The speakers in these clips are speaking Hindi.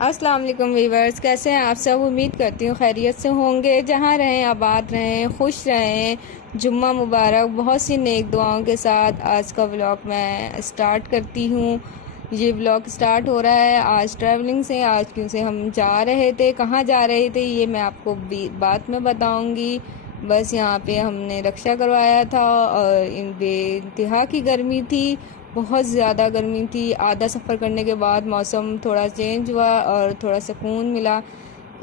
अस्सलाम वालेकुम वीवर्स, कैसे हैं आप सब। उम्मीद करती हूँ खैरियत से होंगे। जहाँ रहें आबाद रहें, खुश रहें। जुम्मा मुबारक। बहुत सी नेक दुआओं के साथ आज का व्लॉग मैं स्टार्ट करती हूँ। ये व्लॉग स्टार्ट हो रहा है आज ट्रैवलिंग से। आज क्यों से हम जा रहे थे, कहाँ जा रहे थे, ये मैं आपको बाद में बताऊँगी। बस यहाँ पे हमने रक्षा करवाया था और बेइंतहा की गर्मी थी, बहुत ज़्यादा गर्मी थी। आधा सफ़र करने के बाद मौसम थोड़ा चेंज हुआ और थोड़ा सुकून मिला।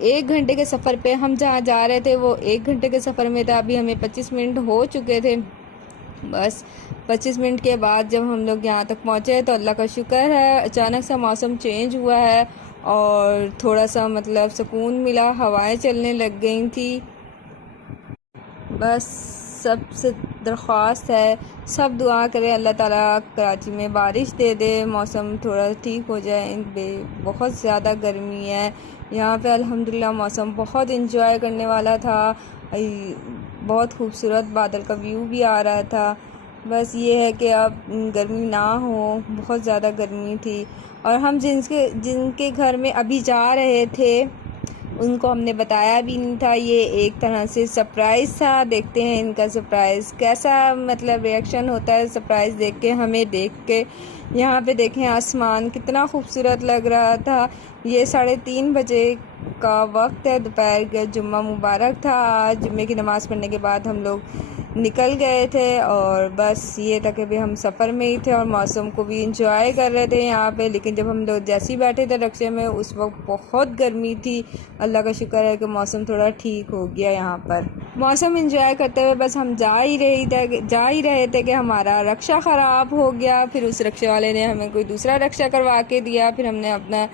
1 घंटे के सफ़र पे हम जहाँ जा रहे थे वो 1 घंटे के सफ़र में था। अभी हमें 25 मिनट हो चुके थे। बस 25 मिनट के बाद जब हम लोग यहाँ तक पहुँचे तो अल्लाह का शुक्र है, अचानक सा मौसम चेंज हुआ है और थोड़ा सा मतलब सुकून मिला, हवाएं चलने लग गई थी। बस सबसे दरख्वास्त है, सब दुआ करें अल्लाह ताला कराची में बारिश दे दे, मौसम थोड़ा ठीक हो जाए। बहुत ज़्यादा गर्मी है यहाँ पे। अल्हम्दुलिल्लाह मौसम बहुत इंजॉय करने वाला था। बहुत खूबसूरत बादल का व्यू भी आ रहा था। बस ये है कि अब गर्मी ना हो, बहुत ज़्यादा गर्मी थी। और हम जिनके घर में अभी जा रहे थे उनको हमने बताया भी नहीं था। ये एक तरह से सरप्राइज़ था। देखते हैं इनका सरप्राइज़ कैसा मतलब रिएक्शन होता है। सरप्राइज़ देख के, हमें देख के। यहाँ पे देखें आसमान कितना खूबसूरत लग रहा था। ये 3:30 बजे का वक्त है, दोपहर का। जुम्मा मुबारक था आज। जुम्मे की नमाज़ पढ़ने के बाद हम लोग निकल गए थे और बस ये था कि भी हम सफ़र में ही थे और मौसम को भी इंजॉय कर रहे थे यहाँ पे। लेकिन जब हम लोग जैसे ही बैठे थे रक्शे में उस वक्त बहुत गर्मी थी। अल्लाह का शुक्र है कि मौसम थोड़ा ठीक हो गया यहाँ पर। मौसम इंजॉय करते हुए बस हम जा ही रहे थे कि हमारा रक्शा ख़राब हो गया। फिर उस रक्शे वाले ने हमें कोई दूसरा रक्शा करवा के दिया। फिर हमने अपना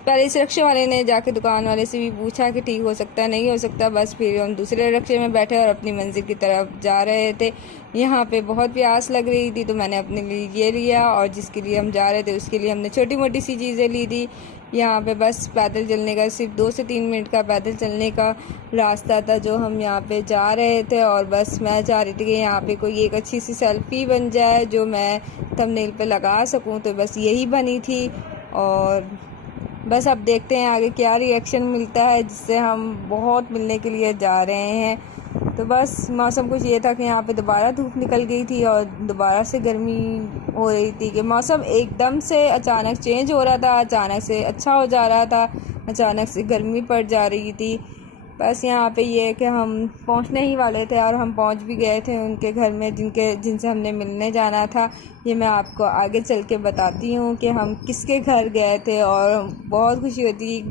पहले इस रक्शे वाले ने जाके दुकान वाले से भी पूछा कि ठीक हो सकता नहीं हो सकता। बस फिर हम दूसरे रक्शे में बैठे और अपनी मंजिल की तरफ जा रहे थे। यहाँ पे बहुत प्यास लग रही थी तो मैंने अपने लिए ये लिया और जिसके लिए हम जा रहे थे उसके लिए हमने छोटी मोटी सी चीज़ें ली थी। यहाँ पे बस पैदल चलने का, सिर्फ 2 से 3 मिनट का पैदल चलने का रास्ता था जो हम यहाँ पे जा रहे थे। और बस मैं चाह रही थी कि यहाँ पे कोई एक अच्छी सी सेल्फी बन जाए जो मैं थंबनेल पे लगा सकूँ, तो बस यही बनी थी। और बस अब देखते हैं आगे क्या रिएक्शन मिलता है, जिससे हम बहुत मिलने के लिए जा रहे हैं। तो बस मौसम कुछ ये था कि यहाँ पे दोबारा धूप निकल गई थी और दोबारा से गर्मी हो रही थी कि मौसम एकदम से अचानक चेंज हो रहा था, अचानक से अच्छा हो जा रहा था, अचानक से गर्मी पड़ जा रही थी। बस यहाँ पे ये है कि हम पहुँचने ही वाले थे और हम पहुँच भी गए थे उनके घर में जिनसे हमने मिलने जाना था। ये मैं आपको आगे चल के बताती हूँ कि हम किसके घर गए थे। और बहुत खुशी होती,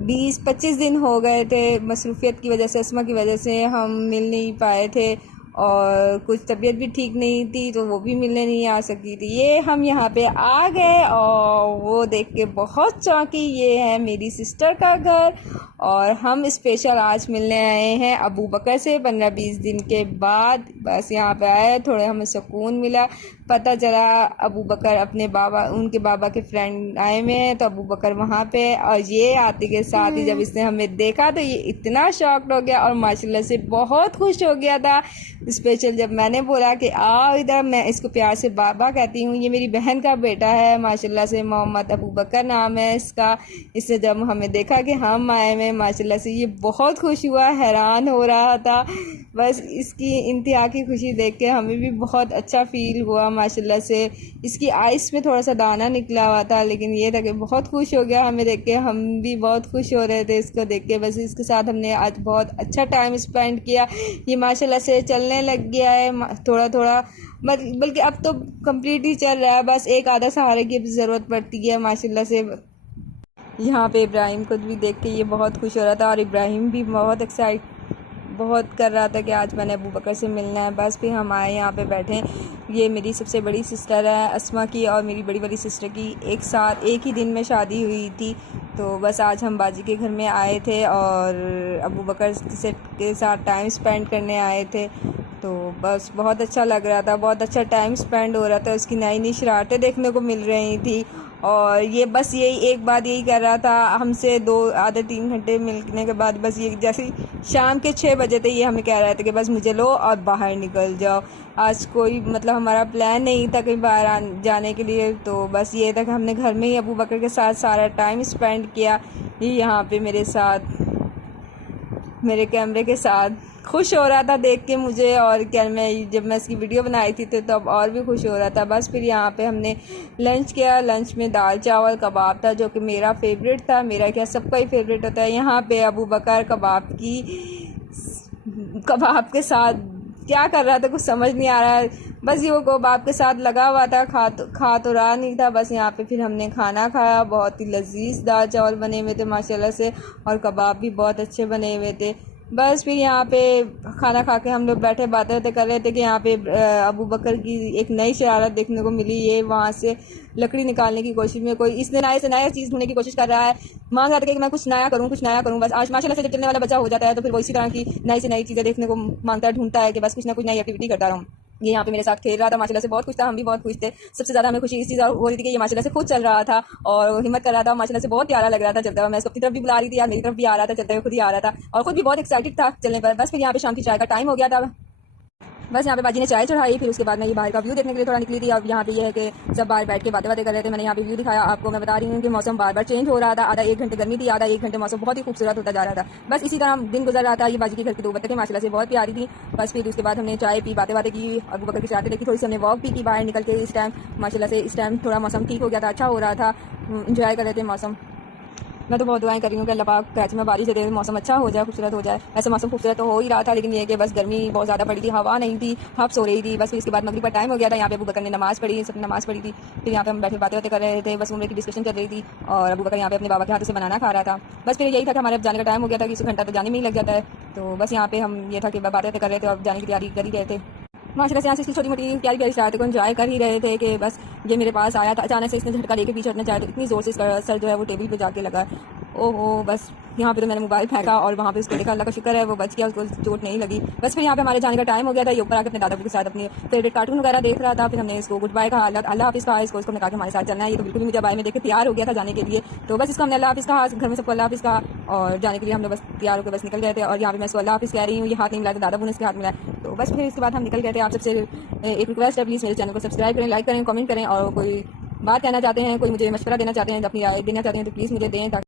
20-25 दिन हो गए थे, मसरूफ़ियत की वजह से, अस्मा की वजह से हम मिल नहीं पाए थे और कुछ तबीयत भी ठीक नहीं थी तो वो भी मिलने नहीं आ सकी थी। ये हम यहाँ पे आ गए और वो देख के बहुत चौंकी। ये है मेरी सिस्टर का घर और हम स्पेशल आज मिलने आए हैं अबू बकर से 15-20 दिन के बाद। बस यहाँ पे आए, थोड़े हमें सुकून मिला। पता चला अबू बकर अपने उनके बाबा के फ्रेंड आए हुए हैं तो अबू बकर वहाँ पे। और ये आते के साथ ही जब इसने हमें देखा तो ये इतना शॉक्ड हो गया और माशाल्लाह से बहुत खुश हो गया था। स्पेशल जब मैंने बोला कि आओ इधर, मैं इसको प्यार से बाबा कहती हूँ, ये मेरी बहन का बेटा है माशाल्लाह से, मोहम्मद अबू बकर नाम है इसका। इससे जब हमें देखा कि हम आए में माशाल्लाह से ये बहुत खुश हुआ, हैरान हो रहा था। बस इसकी इंतहा की खुशी देख के हमें भी बहुत अच्छा फील हुआ माशाल्लाह से। इसकी आइस में थोड़ा सा दाना निकला हुआ था लेकिन ये था कि बहुत खुश हो गया हमें देख के। हम भी बहुत खुश हो रहे थे इसको देख के। बस इसके साथ हमने आज बहुत अच्छा टाइम स्पेंड किया। ये माशाल्लाह से चलने लग गया है थोड़ा थोड़ा, बल्कि अब तो कंप्लीट ही चल रहा है। बस एक आधा सहारे की ज़रूरत पड़ती है माशाल्लाह से। यहाँ पे इब्राहिम को भी देख के ये बहुत खुश हो रहा था और इब्राहिम भी बहुत कर रहा था कि आज मैंने अबू बकर से मिलना है। बस फिर हम आए यहाँ पे बैठे। ये मेरी सबसे बड़ी सिस्टर है अस्मा की और मेरी बड़ी वाली सिस्टर की एक ही दिन में शादी हुई थी। तो बस आज हम बाजी के घर में आए थे और अबू बकर के साथ टाइम स्पेंड करने आए थे। तो बस बहुत अच्छा लग रहा था, बहुत अच्छा टाइम स्पेंड हो रहा था। उसकी नई नई शरारतें देखने को मिल रही थी और ये बस यही एक बात यही कर रहा था हमसे 2 आधे 3 घंटे मिलने के बाद। बस ये जैसे शाम के 6 बजे थे ये हमें कह रहे थे कि बस मुझे लो और बाहर निकल जाओ। आज कोई मतलब हमारा प्लान नहीं था कहीं बाहर जाने के लिए, तो बस ये था कि हमने घर में ही अबू बकर के साथ सारा टाइम स्पेंड किया। ये यहाँ पे मेरे साथ मेरे कैमरे के साथ खुश हो रहा था देख के मुझे, और क्या मैं जब मैं इसकी वीडियो बनाई थी तो तब और भी खुश हो रहा था। बस फिर यहाँ पे हमने लंच किया। लंच में दाल चावल कबाब था जो कि मेरा फेवरेट था, मेरा क्या सबका ही फेवरेट होता है। यहाँ पे अबू बकर कबाब के साथ क्या कर रहा था कुछ समझ नहीं आ रहा है, बस ये वो कबाब के साथ लगा हुआ था, खा तो रहा नहीं था। बस यहाँ पे फिर हमने खाना खाया, बहुत ही लजीज दाल चावल बने हुए थे माशाल्लाह से, और कबाब भी बहुत अच्छे बने हुए थे। बस फिर यहाँ पे खाना खा के हम लोग बैठे बातें कर रहे थे कि यहाँ पे अबू बकर की एक नई शरारत देखने को मिली। ये वहाँ से लकड़ी निकालने की कोशिश में कोई इसने नए से नया चीज़ ढूंढने की कोशिश कर रहा है, मांग रहा था कि मैं कुछ नया करूँ। बस आज माशाल्लाह से जब चलने वाला बच्चा हो जाता है तो फिर वो इसी तरह की नई से नई चीज़ें देखने को मांगता है, ढूंढता है कि बस कुछ ना कुछ नई एक्टिविटी करता रहूँ। ये यहाँ पे मेरे साथ खेल रहा था, माशाल्लाह से बहुत खुश था, हम भी बहुत खुश थे। सबसे ज़्यादा हमें खुशी इस चीज़ हो रही थी कि ये माशाल्लाह से खुद चल रहा था और हिम्मत कर रहा था, माशाल्लाह से बहुत प्यारा लग रहा था चलता हुआ। मैं इसको अपनी तरफ भी बुला रही थी, यार मेरी तरफ भी आ रहा था, चलते हुए खुद ही आ रहा था और खुद भी बहुत एक्साइटेड था चलने पर। बस फिर यहाँ पे शाम की चाय का टाइम हो गया था। बस यहाँ पे बाजी ने चाय चढ़ाई, फिर उसके बाद मैं ये बाहर का व्यू देखने के लिए थोड़ा निकली थी। अब यहाँ पे ये है कि सब बाहर बैठ के बातें कर रहे थे। मैंने यहाँ पे व्यू दिखाया आपको। मैं बता रही हूँ कि मौसम बार बार चेंज हो रहा था, आधा 1 घंटे गर्मी थी, आधा 1 घंटे मौसम बहुत ही खूबसूरत होता जा रहा था। बस इसी तरह दिन गुजर रहा था। ये बाजी के घर की 2 बत्तखें माशाल्लाह से बहुत प्यारी थी। बस फिर उसके बाद हमने चाय पी, बातें की, अबू बकर की चाहते देखी, थोड़ी सी हमने वॉक भी की बाहर निकल के। इस टाइम माशाल्लाह से इस टाइम थोड़ा मौसम ठीक हो गया था, अच्छा हो रहा था, इंजॉय कर रहे थे मौसम। मैं तो बहुत दुआएं कर रही हूँ कि अल्लाह पाक कराची में बारिश दे दे, मौसम अच्छा हो जाए, खूबसूरत हो जाए। ऐसे मौसम खूबसूरत तो हो ही रहा था, लेकिन ये कि बस गर्मी बहुत ज़्यादा पड़ी थी, हवा नहीं थी, हफ्स हो रही थी। बस फिर इसके बाद मगरिब का टाइम हो गया था। यहाँ पे अबू बकर ने नमाज़ पढ़ी, सब नमाज़ पढ़ी थी। फिर यहाँ पे हम बैठे बातें कर रहे थे, बस उम्र की डिस्कशन चल रही थी और अबू बकर यहाँ पे अपने बाबा के हाथ से बनाना खा रहा था। बस फिर यही था कि हमारे जाने का टाइम हो गया था, 20 घंटा तो जाने में ही लग जाता है। तो बस यहाँ पे हम ये था कि बातें कर रहे थे और जाने की तैयारी कर ही रहे थे। माशाल्लाह से यहाँ से इसकी छोटी मोटी प्यारी प्यारी शरारतें को एंजॉय कर ही रहे थे कि बस ये मेरे पास आया था अचानक से, इसने झटका लेके पीछे हटना चाहा तो इतनी ज़ोर से इसका सर जो है वो टेबल पे जाके लगा। ओहो, बस यहाँ पे तो मैंने मोबाइल फेंका और वहाँ पे उसको देखा, अल्लाह का शुक्र है वो बच गया, उसको चोट नहीं लगी। बस फिर यहाँ पे हमारे जाने का टाइम हो गया था। ये ऊपर आके अपने दादाबू के साथ अपनी फेवरेट कार्टून वगैरह देख रहा था। फिर हमने इसको गुड बाय कहा, अल्लाह हाफिज़ कहा इसको हमने कहा कि हमारे साथ चलना है। ये तो बिल्कुल ही मुझे बाय में देख के तैयार हो गया था जाने के लिए। तो बस इसको हमने अल्लाह हाफिज़ कहा, घर में सबको अल्लाह हाफिज़ कहा और जाने के लिए हम लोग बस तैयार होकर बस निकल गए थे। और यहाँ पे मैं इसको अल्लाह हाफिज़ कह रही हूँ, ये हाथ नहीं मिलाया, दादाबू ने इसके हाथ मिलाया। तो बस फिर इसके बाद हम निकल गए थे। आप सबसे एक रिक्वेस्ट है, प्लीज़ मेरे चैनल को सब्सक्राइब करें, लाइक करें, कमेंट करें, और कोई बात कहना चाहते हैं, कोई मुझे मशवरा देना चाहते हैं, अपनी राय देना चाहते हैं तो प्लीज़ मुझे दें।